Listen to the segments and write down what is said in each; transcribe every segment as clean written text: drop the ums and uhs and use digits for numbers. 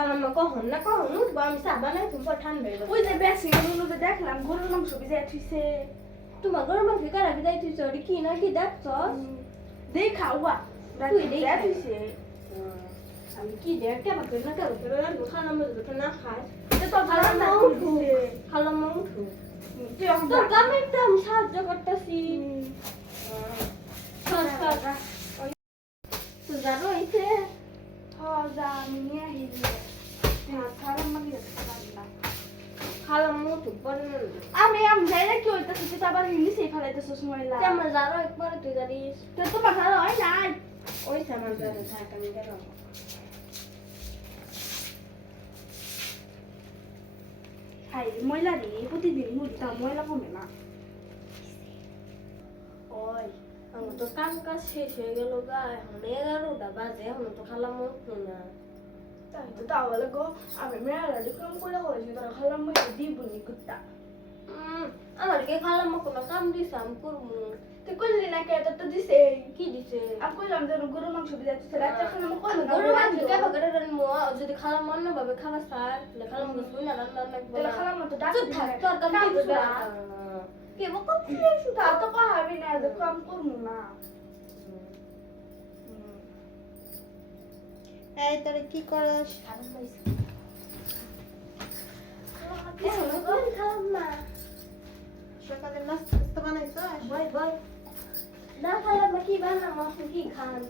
খালাম্মা কখন না কখন উঠবো আমি চা বানাই তুমি ঠান্ডা হয়ে ওই যে বেসিং রুমে দেখলাম গরুর মাংস ভিজাই থুইছে তোমার গরম মাংস কারা বিদায় তুই চড়ি কি না কি দেখছস দেই খাওয়া তুই দেই দেই খাই। থুইছে আমি কি দেখ কেবা করে না কেবা করে না খালাম্মা দুটো না খাস এটা তো খালাম্মা খালাম্মা উঠু উঠছে খালাম্মা উঠু তুই তোর কামের তো আমি সাহায্য করতেছি তো জানো এইতে আমি নিয়ে আহিলি হ্যাঁ খালাম্মা কি খালাম্মা খালাম্মা উঠু পরে না আমি যাই না কি হইতাছে তুই তো আবার হিলি সেই ফেলাইতেছস ময়লা তেমন জানো একবার তুই জানিস তুই তো পাঠানো হয় নাই ওই সামান ধরে থাক আমি গেলাম হাই ময়লা রে প্রতিদিন মুড়ি তাও ময়লা কমে না ওই আমার তো কাজ শেষ হয়ে গেল গা এখন 11টা বাজে এখন তো খালাম্মা উঠলো না তাই তো তাহলে গো আমি মেয়েরা কম করে হয়েছে তারা খালাম্মা দিবনি কুত্তা আমার কে খালাম্মা কোনো কাম দিছে আমি করবো তুই করলি না কে তো দিছে কি দিছে আমি কইলাম যে গরু মাংস ভিজাইতেছে রাতে খালাম্মা কইলো না গরু মাংস কে বাগরে রান্না যদি খালাম্মা অন্য ভাবে খাবার চায় তাহলে খালাম্মা শুই না রান্না লাগবে তাহলে খালাম্মা তো ডাক চুপ থাক তোর কাম কি করবে কে বকো তা তো কহাবি না যে কাম করমু না এই তোরে কি করস? খালাম্মা সকালে নাস্তা বানাইছস? বই বই না খালাম্মা কি বানাবো কি খান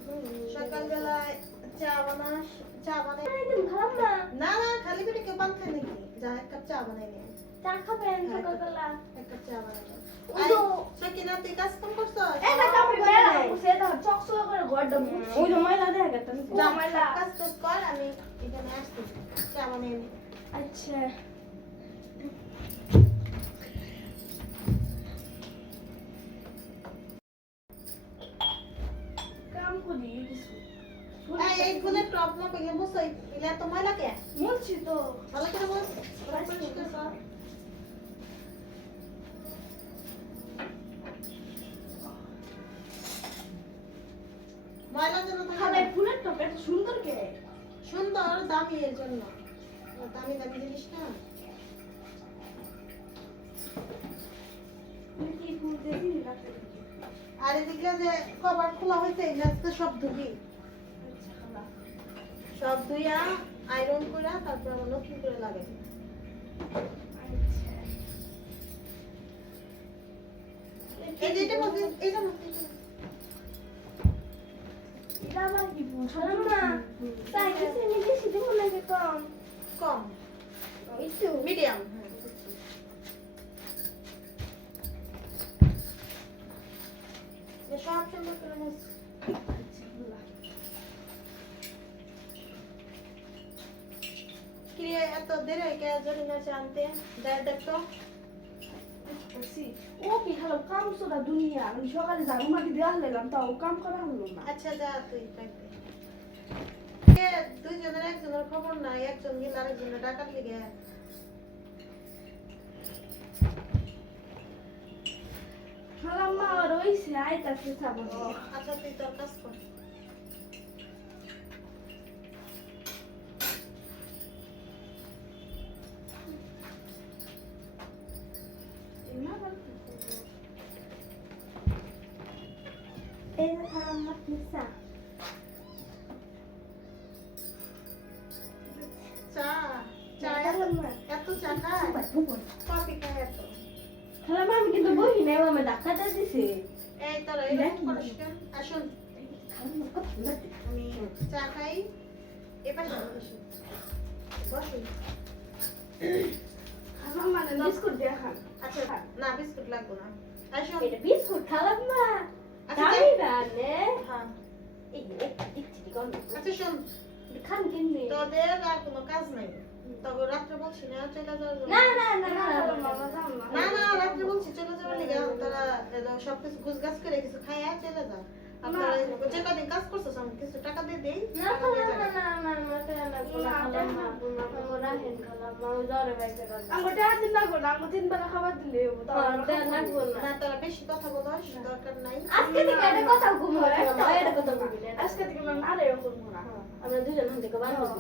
সকালবেলায় চা বানাস, চা বানাই। তুমি খালাম্মা না না খালি পেটে কেউ পান খায় নাকি? যা এক কাপ চা বানাই নে। চা খাবেন সকালবেলা এক কাপ চা বানাই নে। ওই তো সকিনা তুই কাজ কাম করছস? এই না কাম মেয়েরা বসে দাও চকচক করে গড় দাও ওই যে ময়লা দেখা গেছে যা ময়লা কাজ টাজ কর আমি এখানে আসতেছি। চা বানাই নে। আচ্ছা কাম করি কিছু এই ফুলের টপ না কইলে মুছই। ইলা তো ময়লা কে? মুলছি তো ভালো করে মুছ। পরিষ্কার কর। ময়লা যেন খালাই ফুলের টপ এত সুন্দর কে সুন্দর দামি এর জন্য দামি দামি জিনিস না তুমি কি ফুল দেখি রাখতে আর এদিকে যে কভার খোলা হয়েছে আজকে সব ধুবি আচ্ছা খালা সব ধুইয়া আয়রন করে তারপর আমরা নতুন করে লাগাই আচ্ছা এই যে এটা মধ্যে এটা মধ্যে এটা আবার কি ফুল খালাম্মা চা কিছু নিয়ে সিধে মনে হয় কম কম একটু মিডিয়াম সব সুন্দর করে মুছ আচ্ছা খালা কি রে, এত দেরি হয়ে গেল জরি না জানতে দেখো করছি ও কি খালো কাম সোরা দুনিয়া আমি সকালে ঝাড়ু মাটি দেওয়া হলাম তাও কাম করা হলো না আচ্ছা যা তুই থাকবে দুইজনের একজনের খবর নাই একজন গেলে আরেকজনের ডাকার লিগে খালাম্মা রইছে আইতাছে সাবন আচ্ছা তুই তোর কাজ কর এই যে খালাম্মা পিসা চা চা এত চা খায় কফি খায় এত খালাম্মা আমি কিন্তু বহি নাই আমার ডাক্তারটা দিছে এই তোরা এরকম করিস কেন আসুন খালাম্মা কত সুন্দর আমি চা খাই এবার বসুন বসুন খালাম্মা না বিস্কুট দিয়া খান আচ্ছা না বিস্কুট লাগবে না আসুন এটা বিস্কুট খালাম্মা আচ্ছা, তাই বানে হ্যাঁ এই ইচ্ছি কোন আচ্ছা শোন খান কিনে তোদের আর কোনো কাজ নাই তবে রাত্রে বলছি না চলে যাওয়ার জন্য। না না না না না মামা জান না না রাত্রে বলছি চলে যাওয়ার লিগে তোরা সবকিছু গুছগাছ করে কিছু খাইয়া চলে যা আপনারা যে কদিন কাজ করছো আমি কিছু টাকা দিয়ে দেই না খালাম্মা না না না খালাম্মা আমরা হেন খালাম্মা জরে বাইতে গেল আঙ্গুটা দিন লাগো না আঙ্গু তিন বেলা খাবার দিলে লাগবো না না তোরা বেশি কথা বলাস দরকার নাই আজকে থেকে একটা কথা ঘুমো এটা কথা বলবি না আজকে থেকে না আরে এরকম না আমরা দুজন হাতে বান্ধব